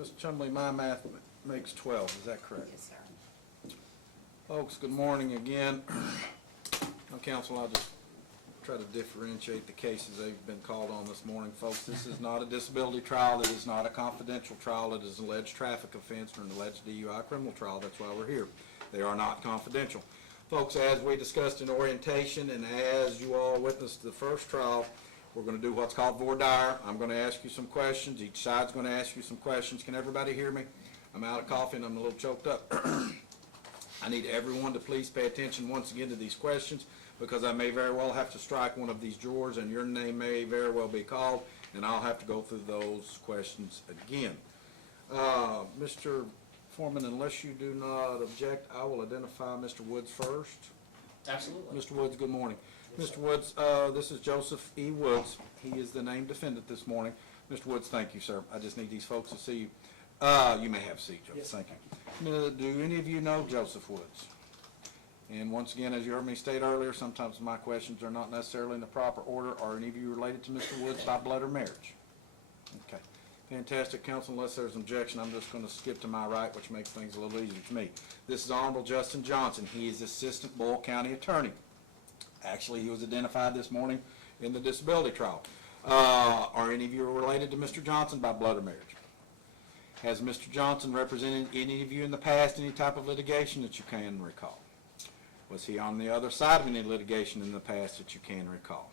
Ms. Chumley, my math makes 12, is that correct? Yes, sir. Folks, good morning again. Now, counsel, I'll just try to differentiate the cases they've been called on this morning. Folks, this is not a disability trial. It is not a confidential trial. It is an alleged traffic offense or an alleged DUI criminal trial. That's why we're here. They are not confidential. Folks, as we discussed in orientation and as you all witnessed the first trial, we're going to do what's called voir dire. I'm going to ask you some questions. Each side's going to ask you some questions. Can everybody hear me? I'm out of coffee and I'm a little choked up. I need everyone to please pay attention once again to these questions because I may very well have to strike one of these drawers and your name may very well be called and I'll have to go through those questions again. Mr. Forman, unless you do not object, I will identify Mr. Woods first. Absolutely. Mr. Woods, good morning. Yes, Mr. Woods, this is Joseph E. Woods. He is the named defendant this morning. Mr. Woods, thank you, sir. I just need these folks to see you. You may have a seat, Joseph. Yes, thank you. Do any of you know Joseph Woods? And once again, as you heard me state earlier, sometimes my questions are not necessarily in the proper order. Are any of you related to Mr. Woods by blood or marriage? Okay. Fantastic, counsel. Unless there's an objection, I'm just going to skip to my right, which makes things a little easier for me. This is Honorable Justin Johnson. He is Assistant Boyle County Attorney. Actually, he was identified this morning in the disability trial. Are any of you related to Mr. Johnson by blood or marriage? Has Mr. Johnson represented any of you in the past, any type of litigation that you can recall? Was he on the other side of any litigation in the past that you can recall?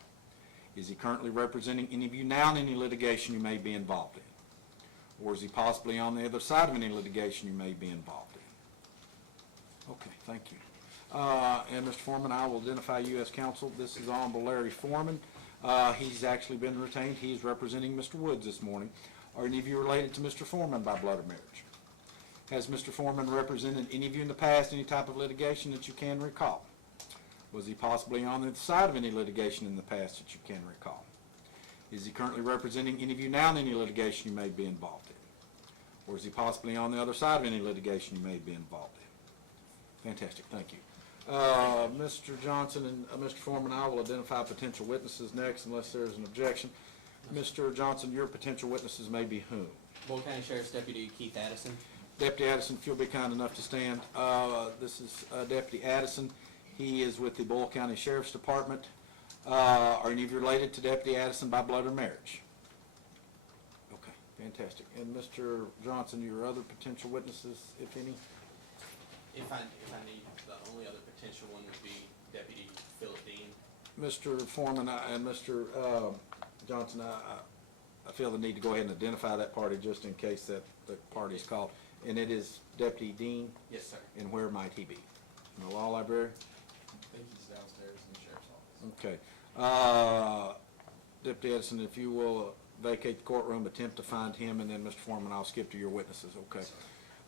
Is he currently representing any of you now in any litigation you may be involved in? Or is he possibly on the other side of any litigation you may be involved in? Okay, thank you. And Mr. Forman, I will identify you as counsel. This is Honorable Larry Forman. He's actually been retained. He's representing Mr. Woods this morning. Are any of you related to Mr. Forman by blood or marriage? Has Mr. Forman represented any of you in the past, any type of litigation that you can recall? Was he possibly on the side of any litigation in the past that you can recall? Is he currently representing any of you now in any litigation you may be involved in? Or is he possibly on the other side of any litigation you may be involved in? Fantastic, thank you. Mr. Johnson and Mr. Forman, I will identify potential witnesses next unless there's an objection. Mr. Johnson, your potential witnesses may be whom? Boyle County Sheriff's Deputy Keith Addison. Deputy Addison, if you'll be kind enough to stand. This is Deputy Addison. He is with the Boyle County Sheriff's Department. Are any of you related to Deputy Addison by blood or marriage? Okay, fantastic. And Mr. Johnson, your other potential witnesses, if any? If I need, the only other potential one would be Deputy Philip Dean. Mr. Foreman and Mr. Johnson, I feel the need to go ahead and identify that party just in case that the party's called. And it is Deputy Dean? Yes, sir. And where might he be? In the law library? I think he's downstairs in the sheriff's office. Okay. Deputy Edison, if you will vacate the courtroom, attempt to find him, and then Mr. Foreman, I'll skip to your witnesses, okay?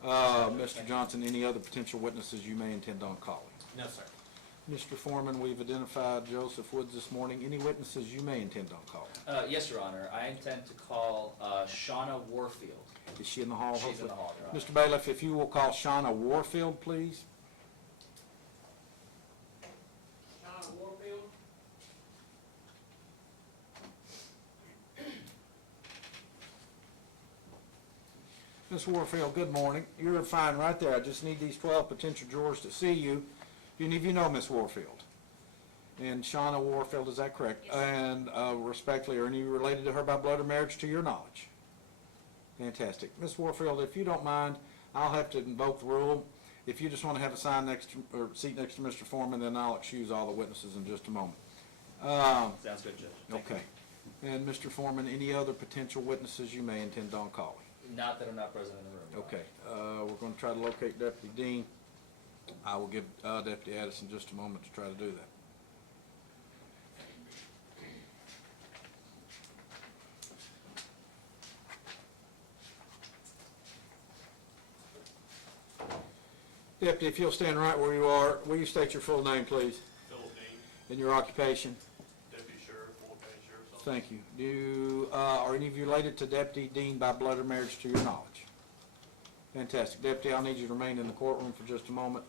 Mr. Johnson, any other potential witnesses you may intend on calling? No, sir. Mr. Foreman, we've identified Joseph Woods this morning. Any witnesses you may intend on calling? Yes, Your Honor. I intend to call Shauna Warfield. Is she in the hall? She's in the hall, Your Honor. Mr. Bailiff, if you will call Shauna Warfield, please. Shauna Warfield. Ms. Warfield, good morning. You're fine right there. I just need these 12 potential jurors to see you. Do any of you know Ms. Warfield? And Shauna Warfield, is that correct? Yes. And respectfully, are any of you related to her by blood or marriage to your knowledge? Fantastic. Ms. Warfield, if you don't mind, I'll have to invoke the rule. If you just want to have a sign next to, or seat next to Mr. Foreman, then I'll excuse all the witnesses in just a moment. Sounds good, Judge. Thank you. Okay. And Mr. Foreman, any other potential witnesses you may intend on calling? Not that I'm not present in the room, Your Honor. Okay, we're going to try to locate Deputy Dean. I will give Deputy Addison just a moment to try to do that. Deputy, if you'll stand right where you are, will you state your full name, please, Philip Dean, and your occupation? Deputy Sheriff, Boyle County Sheriff's Office. Thank you. Are any of you related to Deputy Dean by blood or marriage to your knowledge? Fantastic. Deputy, I'll need you to remain in the courtroom for just a moment.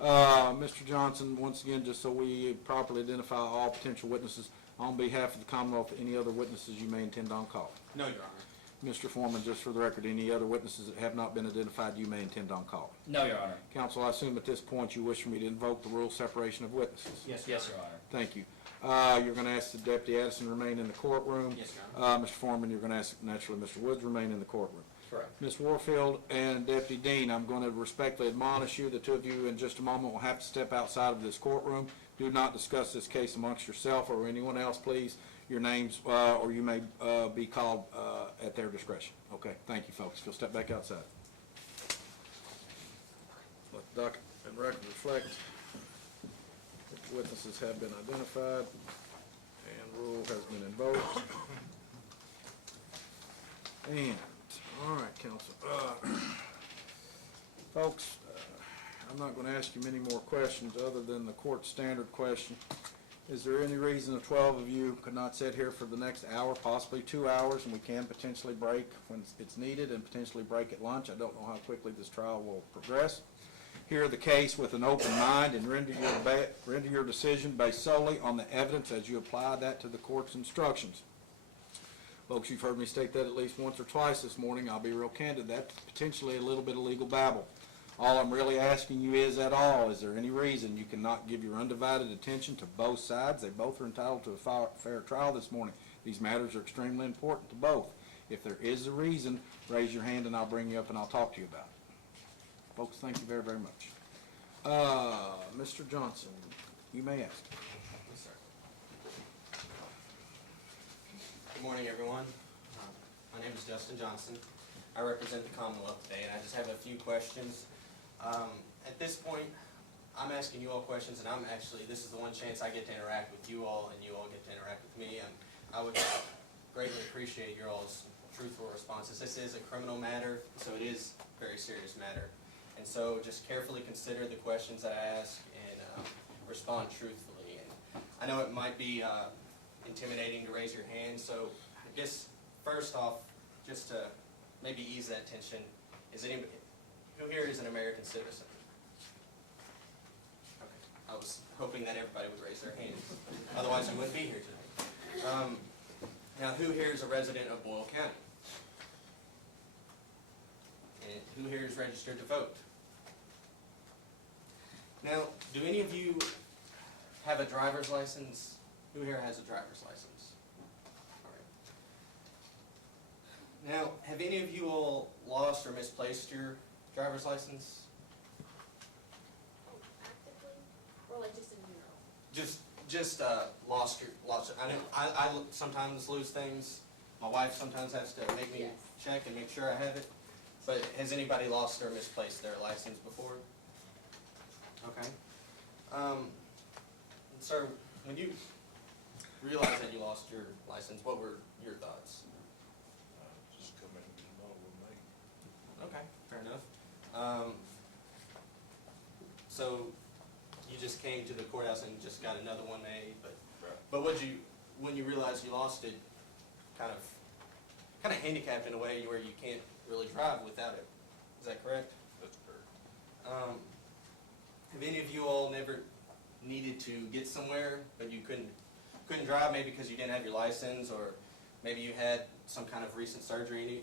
Mr. Johnson, once again, just so we properly identify all potential witnesses, on behalf of the Commonwealth, any other witnesses you may intend on calling? No, Your Honor. Mr. Forman, just for the record, any other witnesses that have not been identified you may intend on calling? No, Your Honor. Counsel, I assume at this point you wish for me to invoke the rule of separation of witnesses? Yes, Yes, Your Honor. Thank you. You're going to ask that Deputy Addison remain in the courtroom. Yes, Your Honor. Mr. Foreman, you're going to ask, naturally, Mr. Woods remain in the courtroom. Correct. Ms. Warfield and Deputy Dean, I'm going to respectfully admonish you, the two of you in just a moment will have to step outside of this courtroom. Do not discuss this case amongst yourself or anyone else, please. Your names, or you may be called at their discretion. Okay, thank you, folks. If you'll step back outside. Let the docket and record reflect that the witnesses have been identified and rule has been invoked. And, all right, counsel. Folks, I'm not going to ask you many more questions other than the court standard question. Is there any reason the 12 of you could not sit here for the next hour, possibly 2 hours, and we can potentially break when it's needed and potentially break at lunch? I don't know how quickly this trial will progress. Hear the case with an open mind and render your decision based solely on the evidence as you apply that to the court's instructions. Folks, you've heard me state that at least once or twice this morning. I'll be real candid. That's potentially a little bit of legal babble. All I'm really asking you is there any reason you cannot give your undivided attention to both sides? They both are entitled to a fair trial this morning. These matters are extremely important to both. If there is a reason, raise your hand and I'll bring you up and I'll talk to you about it. Folks, thank you very, very much. Mr. Johnson, you may ask. Yes, sir. Good morning, everyone. My name is Justin Johnson. I represent the Commonwealth today, and I just have a few questions. At this point, I'm asking you all questions, and this is the one chance I get to interact with you all, and you all get to interact with me. And I would greatly appreciate your all's truthful responses. This is a criminal matter, so it is a very serious matter. And so just carefully consider the questions that I ask and respond truthfully. And I know it might be intimidating to raise your hand, so I guess first off, just to maybe ease that tension, is anybody who here is an American citizen? Okay, I was hoping that everybody would raise their hands, otherwise we wouldn't be here today. Now, who here is a resident of Boyle County? And who here is registered to vote? Now, do any of you have a driver's license? Who here has a driver's license? All right. Now, have any of you all lost or misplaced your driver's license? Actively, or like just in general? Just lost. I know I sometimes lose things. My wife sometimes has to make me Yes. check and make sure I have it. But has anybody lost or misplaced their license before? Okay. Sir, when you realized that you lost your license, what were your thoughts? Just come in and get it over with me. Okay, fair enough. So you just came to the courthouse and just got another one made, but when you realized you lost it, kind of handicapped in a way where you can't really drive without it. Is that correct? That's correct. Have any of you all never needed to get somewhere, but you couldn't drive, maybe because you didn't have your license, or maybe you had some kind of recent surgery?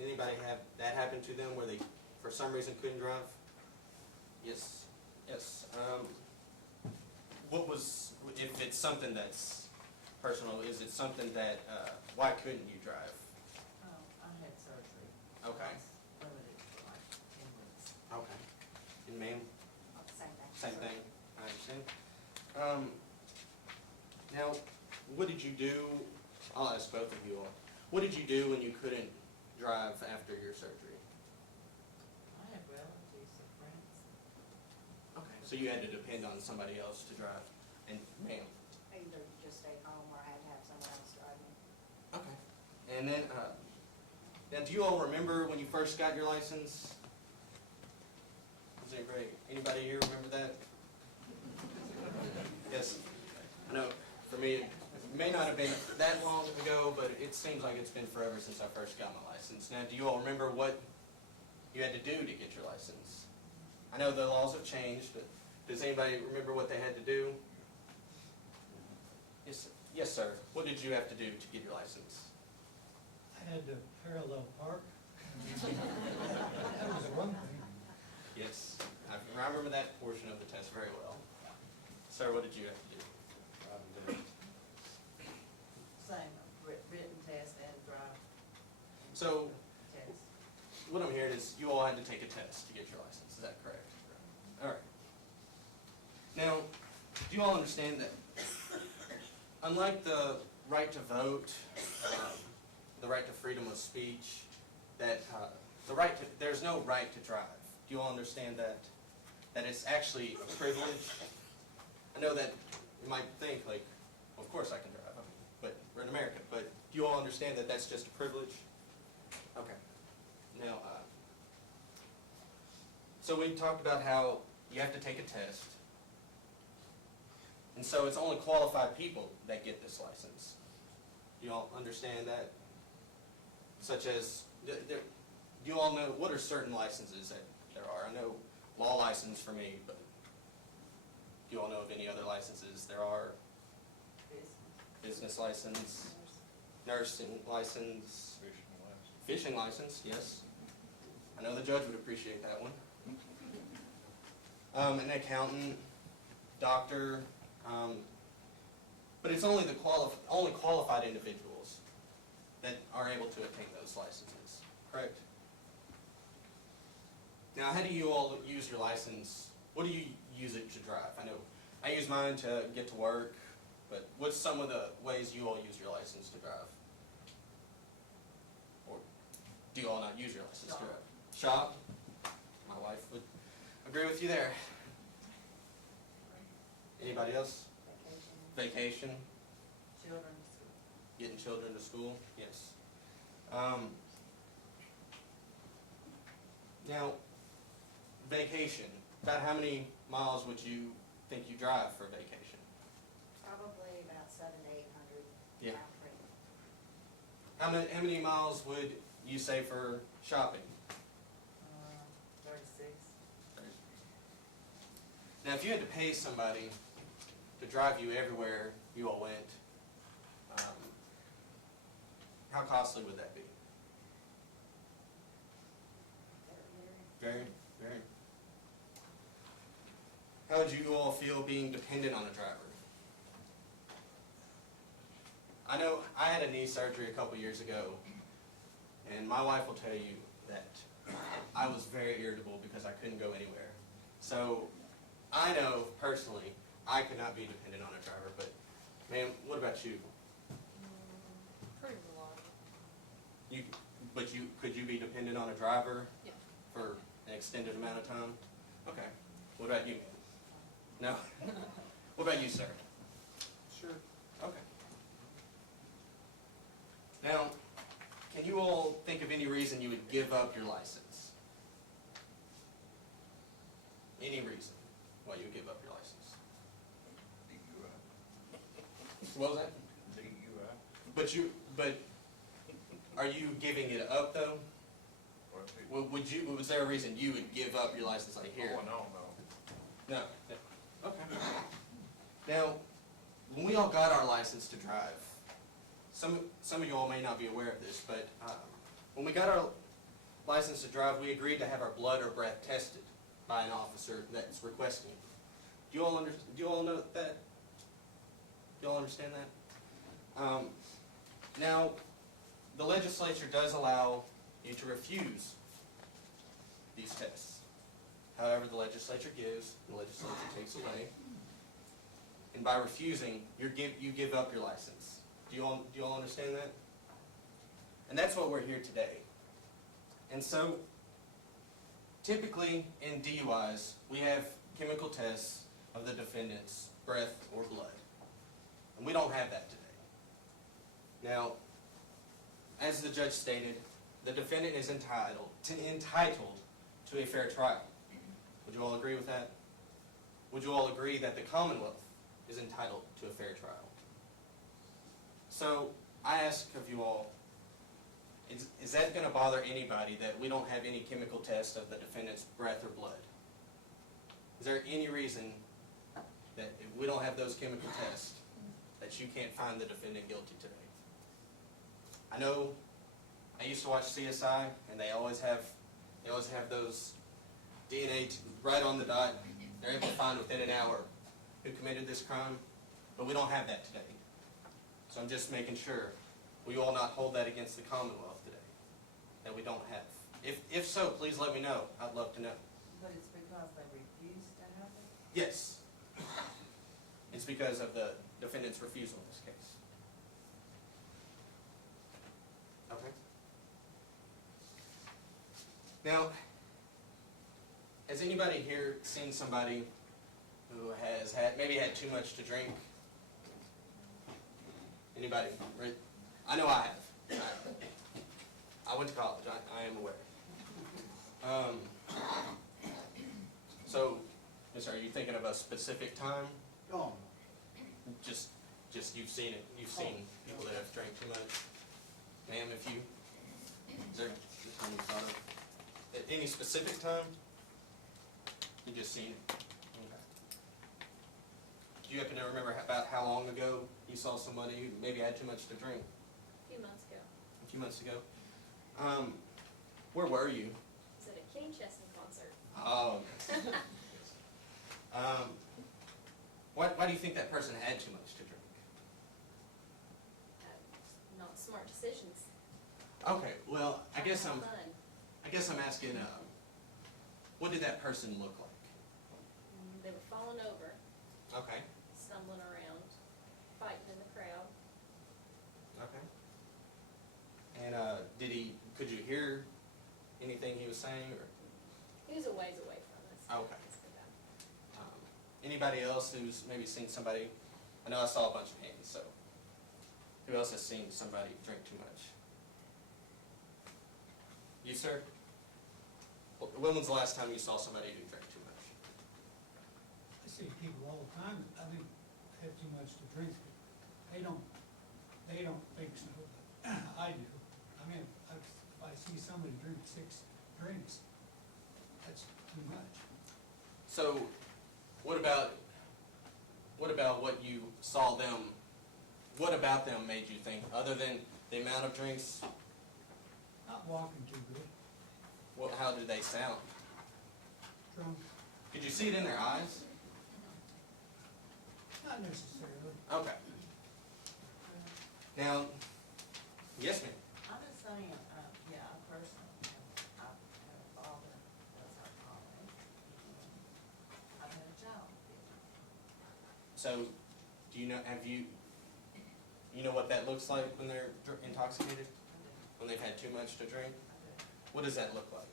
Anybody have that happen to them where they, for some reason, couldn't drive? Yes. Yes. If it's something that's personal, is it something that, why couldn't you drive? Oh, I had surgery. Okay. I was limited for like 10 weeks. Okay. And ma'am? Same thing. Same thing, I understand. Now, what did you do, I'll ask both of you all, what did you do when you couldn't drive after your surgery? I had relatives and friends. Okay. So you had to depend on somebody else to drive, and ma'am? I either just stayed home or I had to have someone else driving. Okay. And then, now do you all remember when you first got your license? Is anybody here remember that? Yes. I know, for me, it may not have been that long ago, but it seems like it's been forever since I first got my license. Now, do you all remember what you had to do to get your license? I know the laws have changed, but does anybody remember what they had to do? Yes, sir. Yes, sir. What did you have to do to get your license? I had to parallel park. That was one thing. Yes, I remember that portion of the test very well. Sir, what did you have to do? Same, written test and drive So, test. what I'm hearing is you all had to take a test to get your license, is that correct? All right. Now, do you all understand that unlike the right to vote, the right to freedom of speech, that there's no right to drive. Do you all understand that? That it's actually a privilege? I know that you might think like, well, of course I can drive, but we're in America. But do you all understand that that's just a privilege? Okay. Now, so we talked about how you have to take a test. And so it's only qualified people that get this license. Do you all understand that? Such as, do you all know, what are certain licenses that there are? I know law license for me, but do you all know of any other licenses there are? Business license, nursing license, fishing license, yes. I know the judge would appreciate that one. An accountant, doctor, but it's only the only qualified individuals that are able to obtain those licenses, correct? Now, how do you all use your license? What do you use it to drive? I know I use mine to get to work, but what's some of the ways you all use your license to drive? Or do you all not use your license to drive? Shop? My wife would agree with you there. Anybody else? Vacation. Vacation? Children to school. Getting children to school? Yes. Now, vacation. About how many miles would you think you drive for vacation? Probably about 700 to 800. Yeah. Round trip. How many miles would you say for shopping? 36. Now, if you had to pay somebody to drive you everywhere you all went, how costly would that be? Very, very. How would you all feel being dependent on a driver? I know I had a knee surgery a couple years ago, and my wife will tell you that I was very irritable because I couldn't go anywhere. So I know personally I could not be dependent on a driver, but ma'am, what about you? Pretty reliable. Could you be dependent on a driver? Yeah. For an extended amount of time? Okay. What about you, ma'am? No? What about you, sir? Sure. Okay. Now, can you all think of any reason you would give up your license? Any reason why you would give up your license? DUI. What was that? DUI. But are you giving it up though? Was there a reason you would give up your license like here? Oh, no. No. Okay. Now, when we all got our license to drive, some of you all may not be aware of this, but when we got our license to drive, we agreed to have our blood or breath tested by an officer that's requesting it. Do you all know that? Do you all understand that? Now, the legislature does allow you to refuse these tests. However, the legislature gives, the legislature takes away. And by refusing, you give up your license. Do you all understand that? And that's what we're here today. And so, typically in DUIs, we have chemical tests of the defendant's breath or blood. And we don't have that today. Now, as the judge stated, the defendant is entitled to a fair trial. Would you all agree with that? Would you all agree that the Commonwealth is entitled to a fair trial? So, I ask of you all, is that going to bother anybody that we don't have any chemical test of the defendant's breath or blood? Is there any reason that if we don't have those chemical tests, that you can't find the defendant guilty today? I know I used to watch CSI, and they always have those DNA right on the dot. They're able to find within an hour who committed this crime, but we don't have that today. So I'm just making sure we will not hold that against the Commonwealth today, that we don't have. If so, please let me know. I'd love to know. But it's because they refuse to have it? Yes. It's because of the defendant's refusal in this case. Okay. Now, has anybody here seen somebody who has maybe had too much to drink? Anybody? I know I have. I went to college. I am aware. So, are you thinking of a specific time? Oh, Just you've seen it. You've seen people that have drank too much. Ma'am, is there a time you thought of? At any specific time? You just seen it. Okay. Do you happen to remember about how long ago you saw somebody who maybe had too much to drink? A few months ago. A few months ago. Where were you? I was at a King Chesson concert. Oh. Why do you think that person had too much to drink? Not smart decisions. Okay, well, I guess Not I'm asking, what did that person look like? They were falling over, Okay, stumbling around, fighting in the crowd. okay. And could you hear anything he was saying, or? He was a ways away from us. Okay. Anybody else who's maybe seen somebody? I know I saw a bunch of hands, so. Who else has seen somebody drink too much? You, sir? When was the last time you saw somebody who drank too much? I see people all the time, I think, have too much to drink. They don't think so, but I do. I mean, if I see somebody drink 6 drinks, that's too much. So, what about what you saw them, what about them made you think, other than the amount of drinks, Not walking too good, how did they sound? drunk, Could you see it in their eyes? not necessarily. Okay. Now, yes, ma'am. I'm just saying, yeah, I personally, I've had a father that was alcoholic, and I've had a child. So, do you know, you know what that looks like when they're intoxicated? When they've had too much to drink? What does that look like?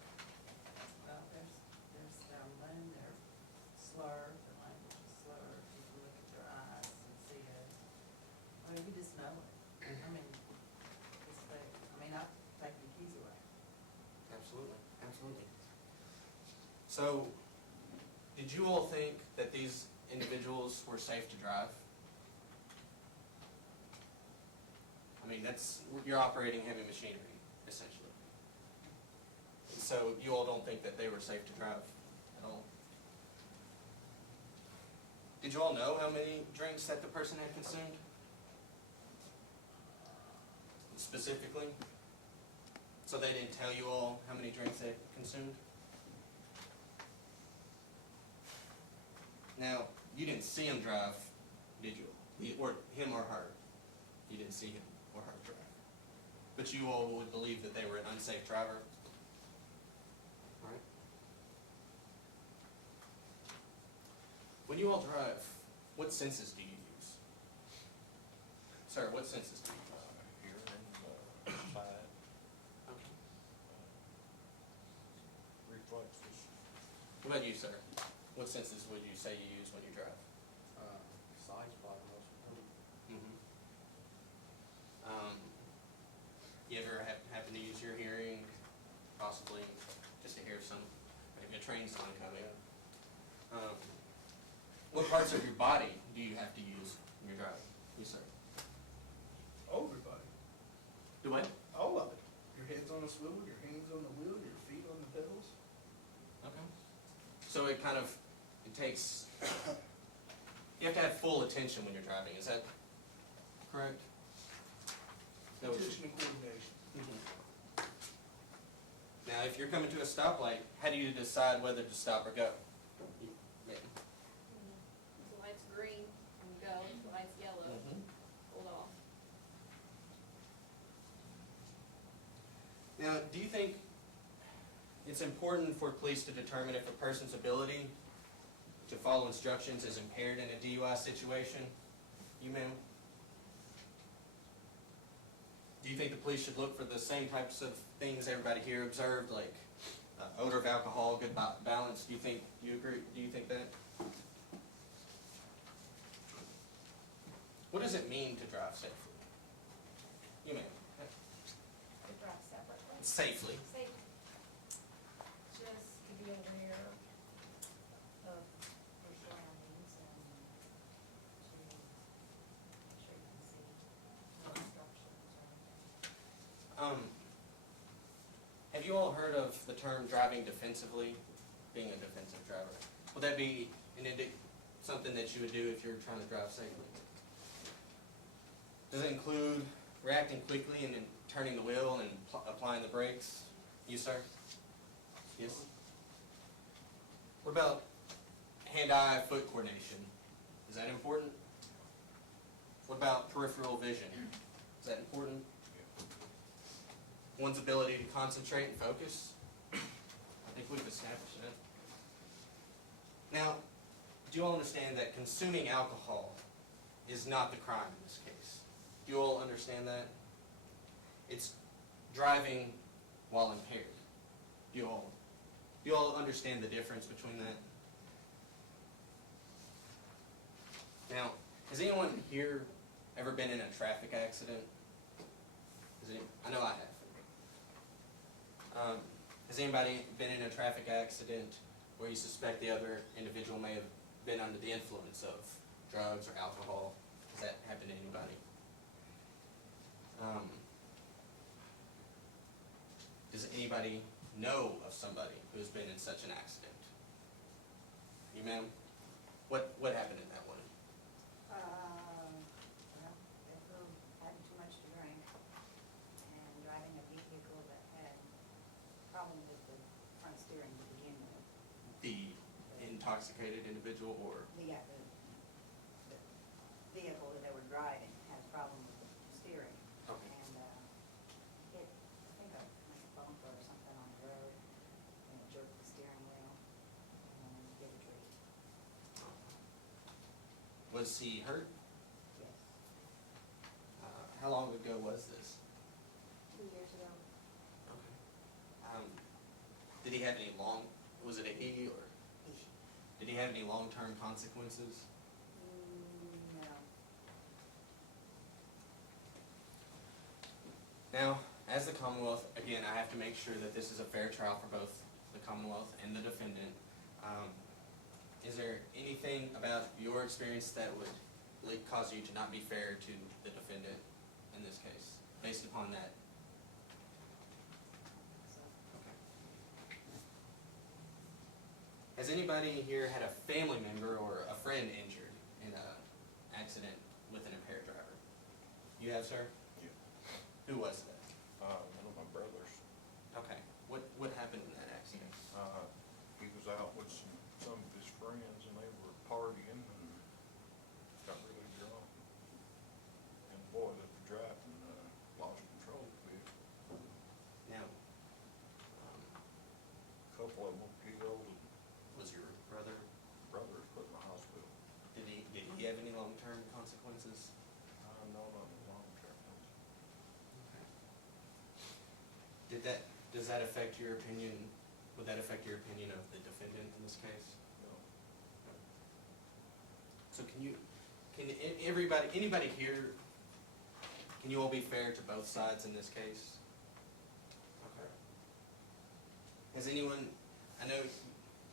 Well, they're stumbling, they're slurred, the language is slurred, you can look at their eyes and see it. I mean, you just know it. I mean, I'll take the keys away. Absolutely, absolutely. So, did you all think that these individuals were safe to drive? I mean, you're operating heavy machinery, essentially. So you all don't think that they were safe to drive at all? Did you all know how many drinks that the person had consumed? Specifically? So they didn't tell you all how many drinks they consumed? Now, you didn't see him drive, did you? Or him or her? You didn't see him or her drive. But you all would believe that they were an unsafe driver? Right? When you all drive, what senses do you use? Sir, what senses do you use? Hearing, sight, Okay. reflexes. What about you, sir? What senses would you say you use when you drive? Sight, probably most of them. You ever happen to use your hearing, possibly just to hear maybe a train's oncoming? What parts of your body do you have to use when you're driving? Yes, sir. Everybody, Do what? all of it. Your head's on a swivel, your hands on the wheel, your feet on the pedals. Okay. So it takes, you have to have full attention when you're driving, is that correct? No, Attention and coordination. Mhm. if you're coming to a stoplight, how do you decide whether to stop or go? The light's green, and go, if the light's yellow, Mhm. hold off. Now, do you think it's important for police to determine if a person's ability to follow instructions is impaired in a DUI situation? You, ma'am? Do you think the police should look for the same types of things everybody here observed, like odor of alcohol, good balance? Do you agree? Do you think that? What does it mean to drive safely? You, ma'am? We drive separately. Safely. Safe. Just to be aware of your surroundings and to make sure you can see no obstructions or anything. Have you all heard of the term driving defensively, being a defensive driver? Would that be something that you would do if you're trying to drive safely? Does it include reacting quickly and then turning the wheel and applying the brakes? You, sir? Yes? What about hand-eye foot coordination? Is that important? What about peripheral vision? Is that important? One's ability to concentrate and focus? I think we've established that. Now, do you all understand that consuming alcohol is not the crime in this case? Do you all understand that? It's driving while impaired. Do you all understand the difference between that? Now, has anyone here ever been in a traffic accident? I know I have. Has anybody been in a traffic accident where you suspect the other individual may have been under the influence of drugs or alcohol? Has that happened to anybody? Does anybody know of somebody who has been in such an accident? You, ma'am? What happened in that one? Well, if who had too much to drink and driving a vehicle that had problems with the front steering to begin with. The intoxicated individual or? The vehicle that they were driving had a problem with the steering. Okay. And hit, I think, a bumper or something on the road, and it jerked the steering wheel and hit a tree. Was he hurt? Yes. How long ago was this? 2 years ago. Okay. Did he have any was it a he or? Did he have any long-term consequences? No. Now, as the Commonwealth, again, I have to make sure that this is a fair trial for both the Commonwealth and the defendant. Is there anything about your experience that would cause you to not be fair to the defendant in this case, based upon that? So, Okay. Has anybody here had a family member or a friend injured in an accident with an impaired driver? You have, sir? Yeah. Who was that? One of my brothers, Okay. What happened in that accident? he was out with some of his friends and they were partying and got really drunk. And boy, that the driving, lost control of the vehicle. Now, A couple of them were killed and was your brother, brother was put in the hospital. did he have any long-term consequences? No, not in the long term. Does that affect your opinion, would that affect your opinion of the defendant in this case? No. So anybody here, can you all be fair to both sides in this case? Okay. Has anyone, I know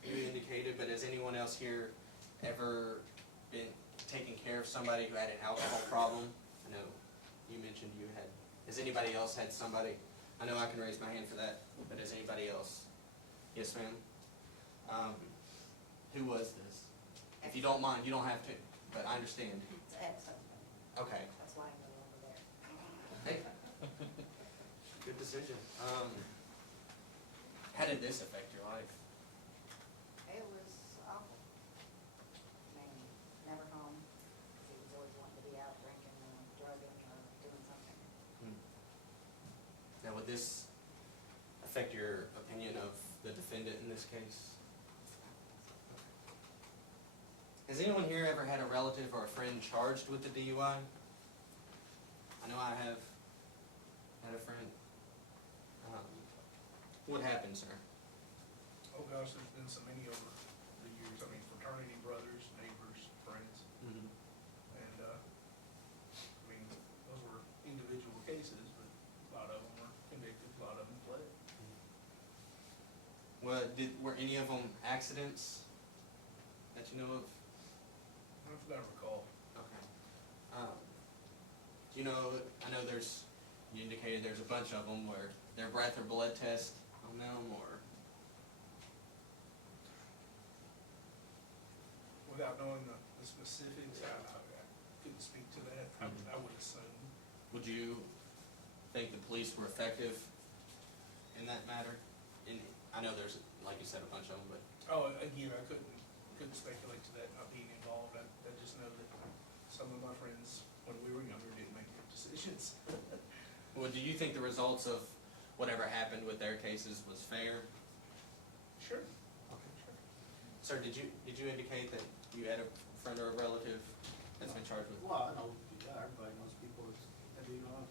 you indicated, but has anyone else here ever been taking care of somebody who had an alcohol problem? I know you mentioned you had, has anybody else had somebody, I know I can raise my hand for that, but has anybody else? Yes, ma'am? Who was this? If you don't mind, you don't have to, but I understand. it's ex-husband. Okay. That's why I go over there. Hey, good decision. How did this affect your life? It was awful. I mean, never home. He was always wanting to be out drinking or drugging or doing something. Now, would this affect your opinion of the defendant in this case? Has anyone here ever had a relative or a friend charged with the DUI? I know I have had a friend. What happened, sir? Oh gosh, there's been so many over the years. I mean, fraternity brothers, neighbors, friends, and, I mean, those were individual cases, but a lot of them were convicted, a lot of them pled. Were any of them accidents that you know of? Not that I recall. Okay. Do you know, I know you indicated there's a bunch of them where their breath or blood test on them, or? Without knowing the specifics, I couldn't speak to that. I would assume. Would you think the police were effective in that matter? I know there's, like you said, a bunch of them, but. Oh, again, I couldn't speculate to that not being involved. I just know that some of my friends, when we were younger, didn't make good decisions. Well, do you think the results of whatever happened with their cases was fair? Sure. Okay, sure. Sir, did you indicate that you had a friend or a relative that's been charged with? Well, I know, yeah, everybody knows people that do know.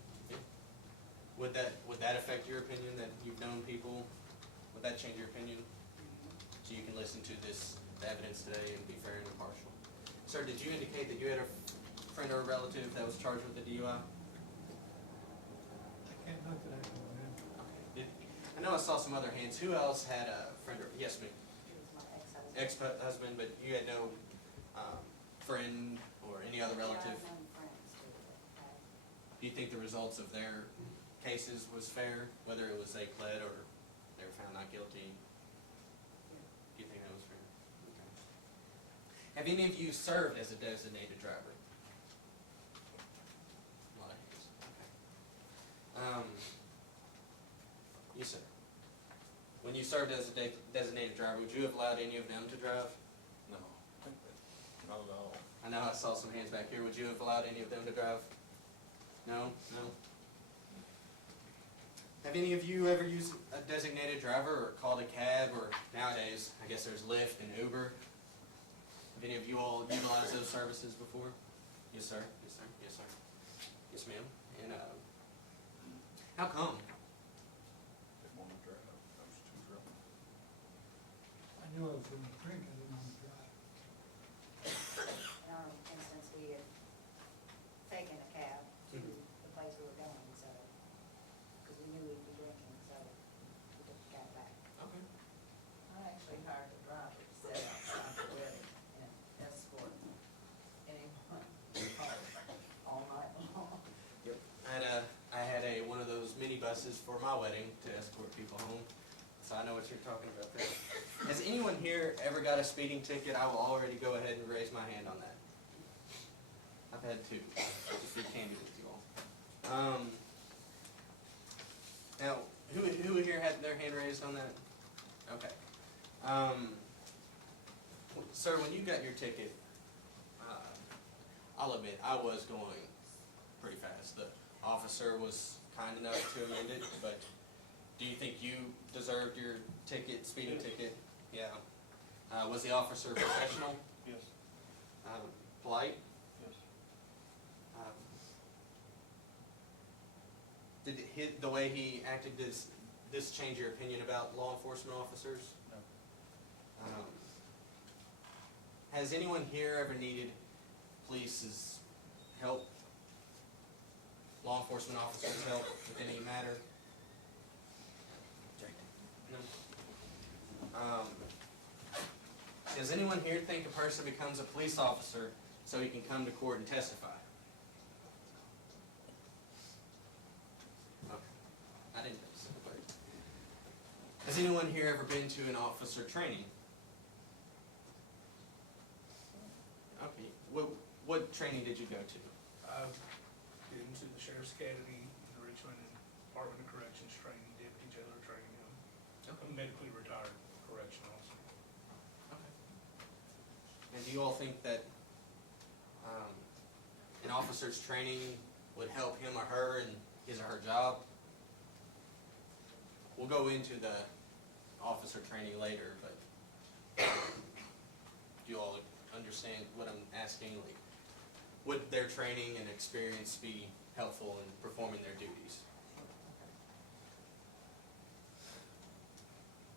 Would that affect your opinion, that you've known people? Would that change your opinion? So you can listen to the evidence today and be fair and impartial. Sir, did you indicate that you had a friend or a relative that was charged with a DUI? I can't look at that one, man. Okay. I know I saw some other hands. Who else had a friend or, yes, ma'am? He was my ex-husband. Ex-husband, but you had no friend or any other relative? Yeah, I've known friends too, but Do you think the results of their cases was fair, whether it was they pled or they were found not guilty? Do you think that was fair? Okay. Have any of you served as a designated driver? A lot of hands. Okay. Yes, sir. When you served as a designated driver, would you have allowed any of them to drive? No, not at all. I know I saw some hands back here. Would you have allowed any of them to drive? No? No? Have any of you ever used a designated driver or called a cab, or nowadays, I guess there's Lyft and Uber? Have any of you all utilized those services before? Yes, sir. Yes, sir. Yes, sir. Yes, ma'am. And how come? Didn't want to drive, I was too drunk. I knew I was gonna drink, I didn't want to drive. in our instance, we had taken a cab to the place we were going, so, because we knew we'd be drinking, so we took the cab back. Okay. I actually hired a driver to sit outside the wedding and escort anyone home all night long. Yep. I had one of those minibuses for my wedding to escort people home, so I know what you're talking about there. Has anyone here ever got a speeding ticket? I will already go ahead and raise my hand on that. I've had two, just to be candid with you all. Now, who here had their hand raised on that? Okay. Sir, when you got your ticket, I'll admit, I was going pretty fast. The officer was kind enough to amend it, but do you think you deserved your ticket, speeding ticket? Yeah. Was the officer professional? Yes, Polite? yes. Did the way he acted, does this change your opinion about law enforcement officers? No. Has anyone here ever needed police's help? Law enforcement officers' help with any matter? No. Does anyone here think a person becomes a police officer so he can come to court and testify? Okay. I didn't think so, but has anyone here ever been to an officer training? Okay. What training did you go to? I've been to the Sheriff's Academy in Richmond and Department of Corrections training, deputy jailer training. I'm medically retired correction officer. And do you all think that an officer's training would help him or her in his or her job? We'll go into the officer training later, but do you all understand what I'm asking? Like, would their training and experience be helpful in performing their duties?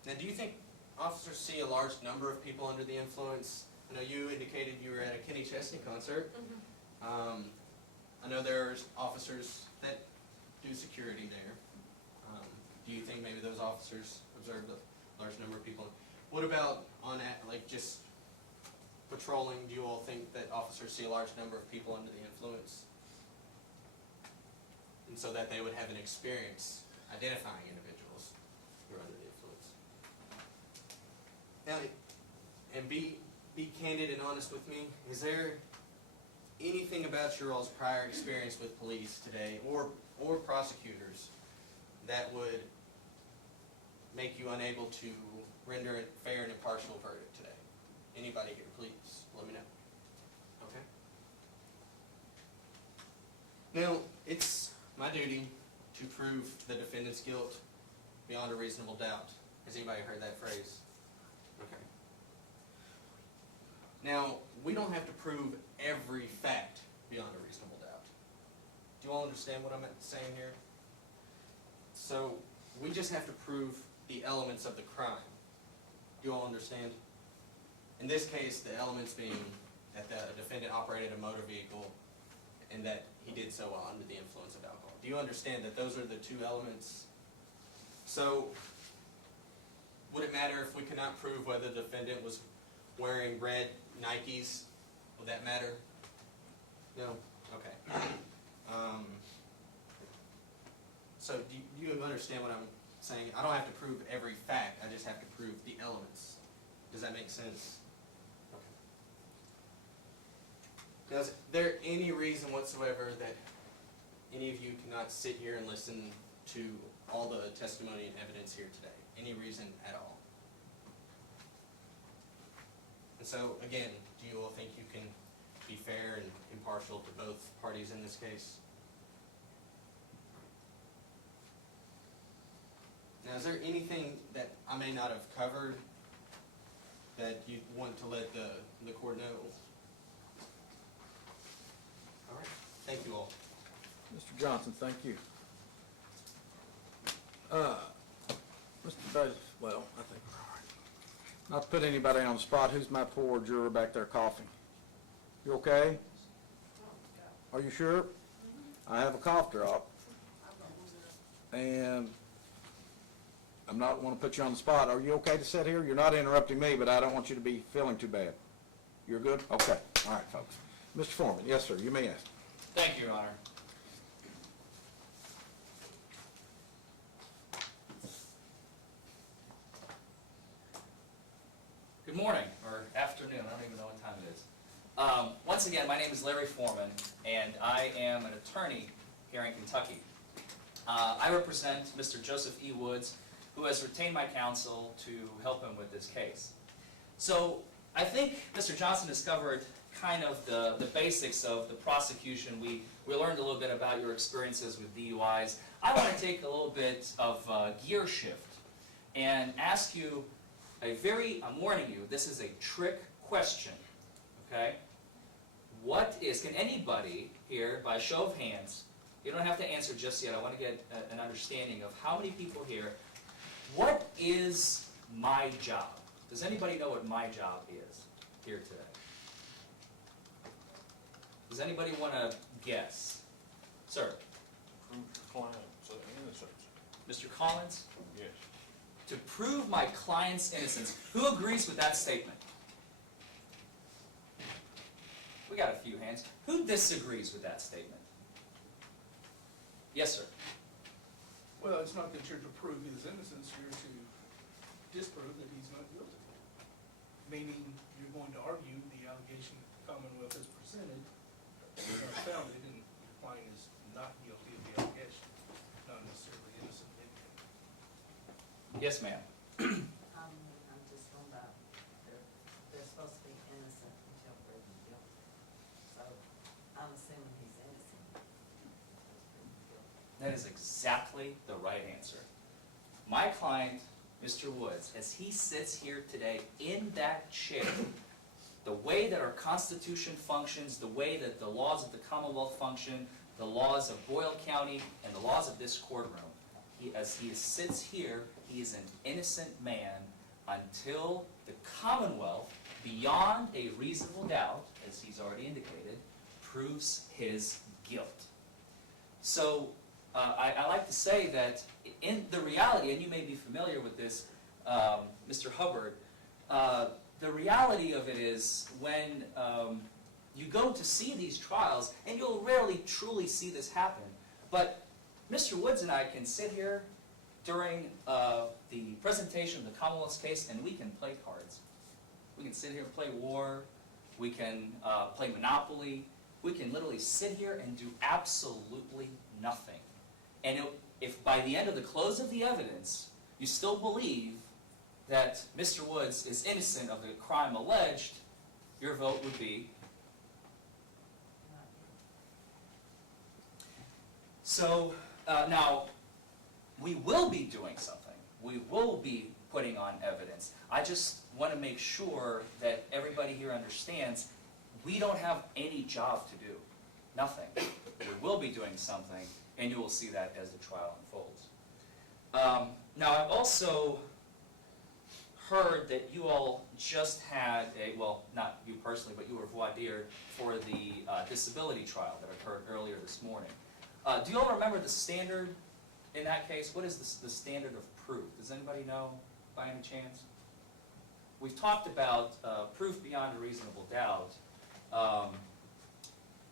Now, do you think officers see a large number of people under the influence? I know you indicated you were at a Kenny Chesney concert. I know there's officers that do security there. Do you think maybe those officers observed a large number of people? What about like just patrolling? Do you all think that officers see a large number of people under the influence? And so that they would have an experience identifying individuals who are under the influence. Now, and be candid and honest with me. Is there anything about your all's prior experience with police today, or prosecutors, that would make you unable to render a fair and impartial verdict today? Anybody here, please let me know. Okay. Now, it's my duty to prove the defendant's guilt beyond a reasonable doubt. Has anybody heard that phrase? Okay. Now, we don't have to prove every fact beyond a reasonable doubt. Do you all understand what I'm saying here? So, we just have to prove the elements of the crime. Do you all understand? In this case, the elements being that the defendant operated a motor vehicle and that he did so while under the influence of alcohol. Do you understand that those are the two elements? So, would it matter if we could not prove whether the defendant was wearing red Nikes? Would that matter? No? Okay. So do you understand what I'm saying? I don't have to prove every fact, I just have to prove the elements. Does that make sense? Okay. Now, is there any reason whatsoever that any of you cannot sit here and listen to all the testimony and evidence here today? Any reason at all? And so, again, do you all think you can be fair and impartial to both parties in this case? Now, is there anything that I may not have covered that you want to let the court know? All right. Thank you all. Mr. Johnson, thank you. Mr. Davis, well, I think we're all right. Not to put anybody on the spot, who's my poor juror back there coughing? You okay? Are you sure? I have a cough drop. And I'm not want to put you on the spot. Are you okay to sit here? You're not interrupting me, but I don't want you to be feeling too bad. You're good? Okay. All right, folks. Mr. Forman, yes, sir. You may ask. Thank you, Your Honor. Good morning, or afternoon, I don't even know what time it is. Once again, my name is Larry Forman, and I am an attorney here in Kentucky. I represent Mr. Joseph E. Woods, who has retained my counsel to help him with this case. So, I think Mr. Johnson discovered kind of the basics of the prosecution. We learned a little bit about your experiences with DUIs. I want to take a little bit of gear shift and ask you I'm warning you, this is a trick question, okay? Can anybody here, by show of hands, you don't have to answer just yet, I want to get an understanding of how many people here, what is my job? Does anybody know what my job is here today? Does anybody want to guess? Sir? Prove your client's innocence. Mr. Collins? Yes. To prove my client's innocence. Who agrees with that statement? We got a few hands. Who disagrees with that statement? Yes, sir. Well, it's not that you're to prove his innocence, you're to disprove that he's not guilty. Meaning, you're going to argue the allegation that the Commonwealth has presented is unfounded and your client is not guilty of the allegation, not necessarily innocent. Yes, ma'am. I'm just going by, they're supposed to be innocent until proven guilty. So I'm assuming he's innocent. That is exactly the right answer. My client, Mr. Woods, as he sits here today in that chair, the way that our Constitution functions, the way that the laws of the Commonwealth function, the laws of Boyle County, and the laws of this courtroom, as he sits here, he is an innocent man until the Commonwealth, beyond a reasonable doubt, as he's already indicated, proves his guilt. So I like to say that in the reality, and you may be familiar with this, Mr. Hubbard, the reality of it is when you go to see these trials, and you'll rarely truly see this happen, but Mr. Woods and I can sit here during the presentation of the Commonwealth's case, and we can play cards. We can sit here and play war. We can play Monopoly. We can literally sit here and do absolutely nothing. And if by the end of the close of the evidence, you still believe that Mr. Woods is innocent of the crime alleged, your vote would be? So now, we will be doing something. We will be putting on evidence. I just want to make sure that everybody here understands we don't have any job to do. Nothing. We will be doing something, and you will see that as the trial unfolds. Now, I've also heard that you all just had a, well, not you personally, but you were voir dire for the disability trial that occurred earlier this morning. Do you all remember the standard in that case? What is the standard of proof? Does anybody know by any chance? We've talked about proof beyond a reasonable doubt.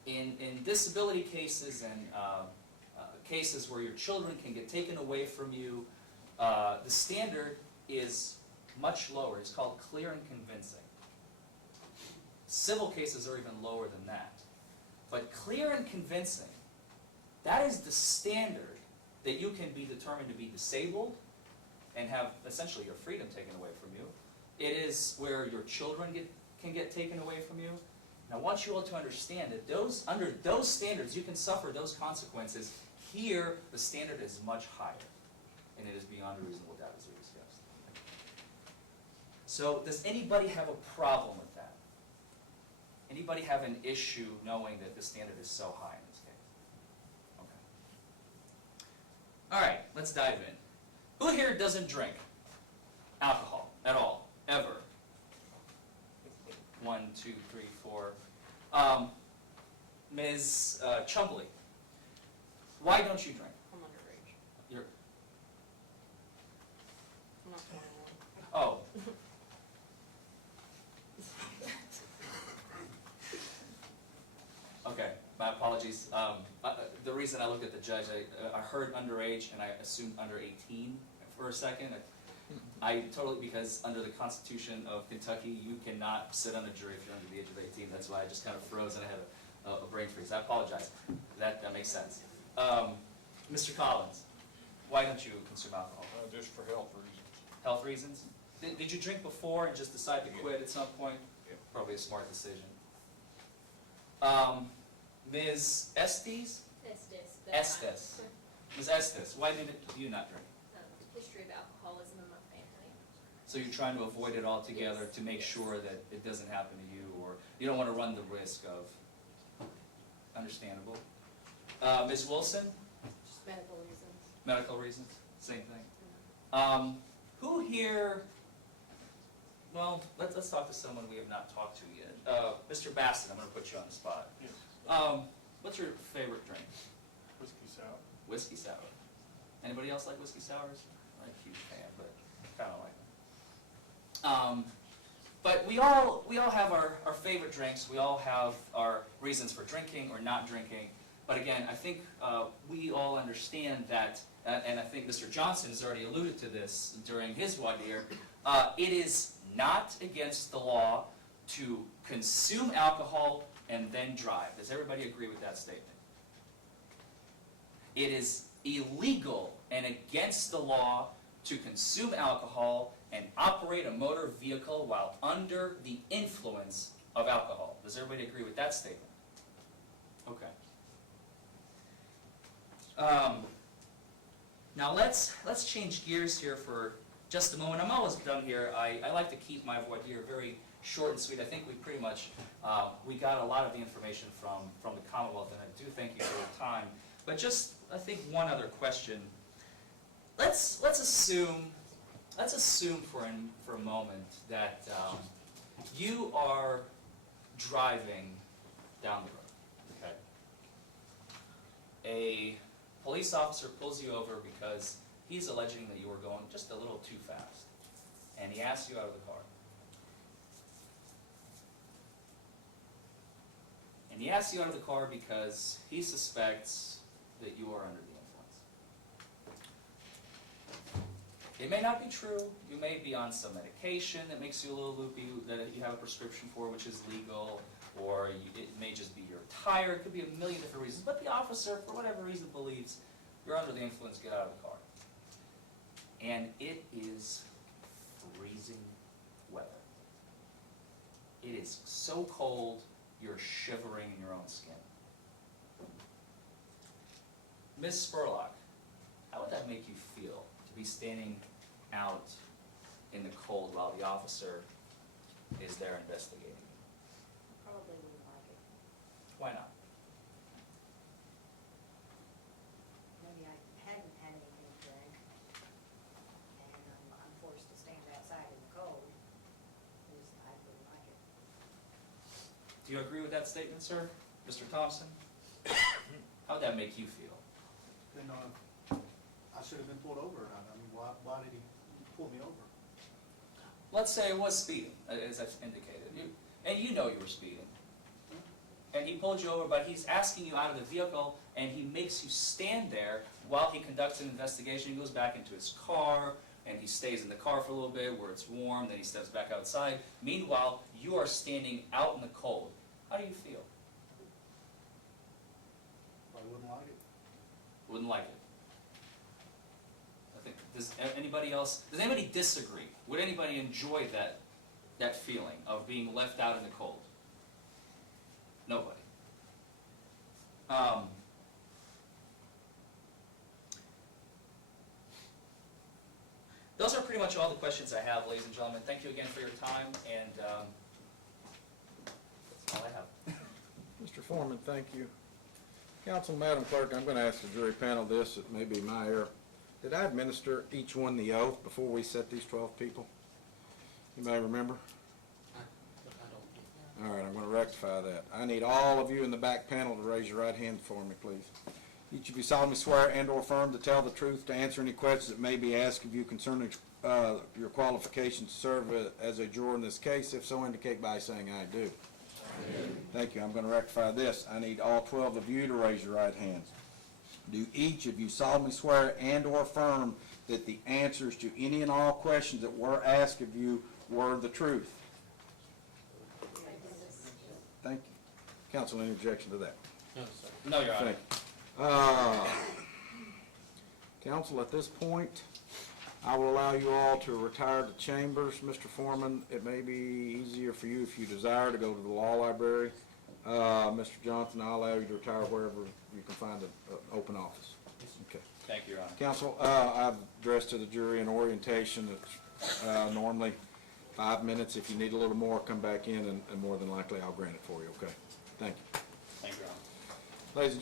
In disability cases and cases where your children can get taken away from you, the standard is much lower. It's called clear and convincing. Civil cases are even lower than that. But clear and convincing, that is the standard that you can be determined to be disabled and have essentially your freedom taken away from you. It is where your children can get taken away from you. And I want you all to understand that under those standards, you can suffer those consequences. Here, the standard is much higher, and it is beyond a reasonable doubt, as we discussed. So, does anybody have a problem with that? Anybody have an issue knowing that the standard is so high in this case? Okay. All right, let's dive in. Who here doesn't drink alcohol at all, ever? 1, 2, 3, 4. Ms. Chumbley, why don't you drink? I'm underage. You're, I'm not 21. oh. Okay, my apologies. The reason I looked at the judge, I heard underage and I assumed under 18 for a second. Because under the Constitution of Kentucky, you cannot sit on a jury if you're under the age of 18. That's why I just kind of froze and I had a brain freeze. I apologize. That makes sense. Mr. Collins, why don't you consume alcohol? Just for health reasons. Health reasons? Did you drink before and just decide to quit at some point? Yeah. Probably a smart decision. Ms. Estes? Estes. Ms. Estes, why did you not drink? History of alcoholism in my family. So you're trying to avoid it altogether Yes. to make sure that it doesn't happen to you, or you don't want to run the risk of. Understandable. Ms. Wilson? Just medical reasons. Medical reasons? Same thing. Who here, well, let's talk to someone we have not talked to yet. Mr. Bassett, I'm going to put you on the spot. Yes. What's your favorite drink? Whiskey sour. Whiskey sour. Anybody else like whiskey sours? I'm a huge fan, but kind of like them. But we all have our favorite drinks. We all have our reasons for drinking or not drinking. But again, I think we all understand that, and I think Mr. Johnson has already alluded to this during his voir dire, it is not against the law to consume alcohol and then drive. Does everybody agree with that statement? It is illegal and against the law to consume alcohol and operate a motor vehicle while under the influence of alcohol. Does everybody agree with that statement? Okay. Now let's change gears here for just a moment. I'm almost done here. I like to keep my voir dire very short and sweet. I think we pretty much, we got a lot of the information from the Commonwealth, and I do thank you for your time. But just, I think, one other question. Let's assume for a moment that you are driving down the road, okay? A police officer pulls you over because he's alleging that you were going just a little too fast, and he asks you out of the car. And he asks you out of the car because he suspects that you are under the influence. It may not be true. You may be on some medication that makes you a little loopy, that you have a prescription for, which is legal, or it may just be you're tired. It could be a million different reasons. But the officer, for whatever reason, believes you're under the influence. Get out of the car. And it is freezing weather. It is so cold, you're shivering in your own skin. Ms. Spurlock, how would that make you feel to be standing out in the cold while the officer is there investigating you? Probably wouldn't like it. Why not? Maybe I hadn't had anything to drink, and I'm forced to stand outside in the cold. I wouldn't like it. Do you agree with that statement, sir? Mr. Thompson? How would that make you feel? Then, I should have been pulled over or not. I mean, why did he pull me over? Let's say it was speeding, as I've indicated. And you know you were speeding. And he pulled you over, but he's asking you out of the vehicle, and he makes you stand there while he conducts an investigation. He goes back into his car, and he stays in the car for a little bit where it's warm, then he steps back outside. Meanwhile, you are standing out in the cold. How do you feel? I wouldn't like it. Wouldn't like it. I think, does anybody disagree? Would anybody enjoy that feeling of being left out in the cold? Nobody. Those are pretty much all the questions I have, ladies and gentlemen. Thank you again for your time, and that's all I have. Mr. Forman, thank you. Counsel, Madam Clerk, I'm going to ask the jury panel this. It may be my error. Did I administer each one the oath before we set these 12 people? You may remember? All right, I'm going to rectify that. I need all of you in the back panel to raise your right hand for me, please. Each of you solemnly swear and or affirm to tell the truth, to answer any questions that may be asked of you concerning your qualifications to serve as a juror in this case. If so, indicate by saying I do. Thank you. I'm going to rectify this. I need all 12 of you to raise your right hands. Do each of you solemnly swear and or affirm that the answers to any and all questions that were asked of you were the truth? Thank you. Counsel, any objection to that? No, sir. No, Your Honor. Thank you. Counsel, at this point, I will allow you all to retire to chambers. Mr. Foreman, it may be easier for you if you desire to go to the law library. Mr. Johnson, I'll allow you to retire wherever you can find an open office. Okay. Thank you, Your Honor. Counsel, I've addressed to the jury an orientation that's normally 5 minutes. If you need a little more, come back in, and more than likely I'll grant it for you, okay? Thank you. Thank you, Your Honor. Ladies and